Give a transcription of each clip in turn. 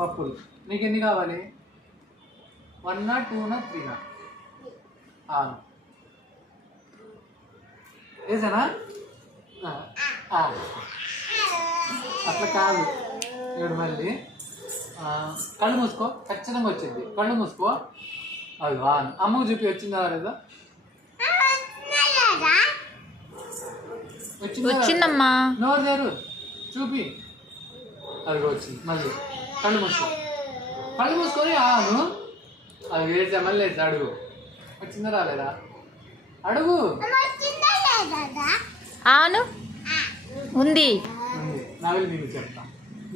పప్పులు నీకు ఎన్ని కావాలి? 1 2 3 వేసానా? అట్లా కాదు ఇప్పుడు మళ్ళీ కళ్ళు మూసుకో, ఖచ్చితంగా వచ్చింది. కళ్ళు మూసుకో. అది అమ్మకు చూపి వచ్చిందా లేదా? వచ్చిందమ్మా. నోరు తెరు చూపి. అది వచ్చింది. మళ్ళీ కళ్ళు మూసుకో. కళ్ళు మూసుకొని అది వేసా. మళ్ళీ వేసా. అడుగు. వచ్చిందా రాలేదా? అడుగు. అవును ఉంది. నా వెళ్ళి నీకు చెప్తా.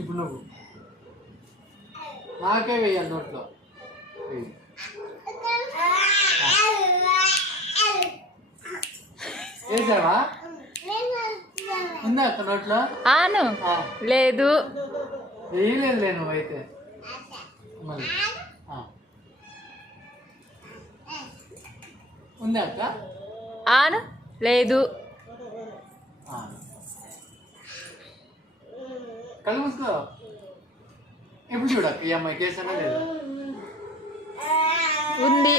ఇప్పుడు నువ్వు నాకే వేయాలి నోట్లో. వేసావా? ఉందా అక్క నోట్లో? అవును లేదు వేయలేదులే నువ్వైతే. మళ్ళీ ఉందా అక్క? అవును లేదు. కళ్ళు మూసుకో. ఎప్పుడు చూడక్క ఈ అమ్మాయి కేసానా లేదా? ఉంది.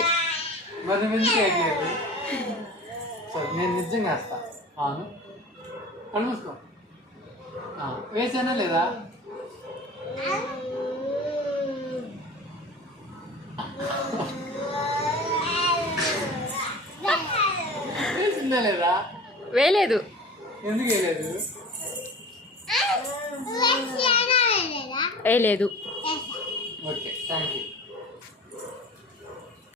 మరి నువ్వు ఎందుకు వేయట్లేదు? సరే నేను నిజంగా వేస్తా. అవును కళ్ళు మూసుకో. వేసానా లేదా? వేసిందా లేదా? వేయలేదు. ఎందుకు వేయలేదు? వేయలేదు. Okay thank you.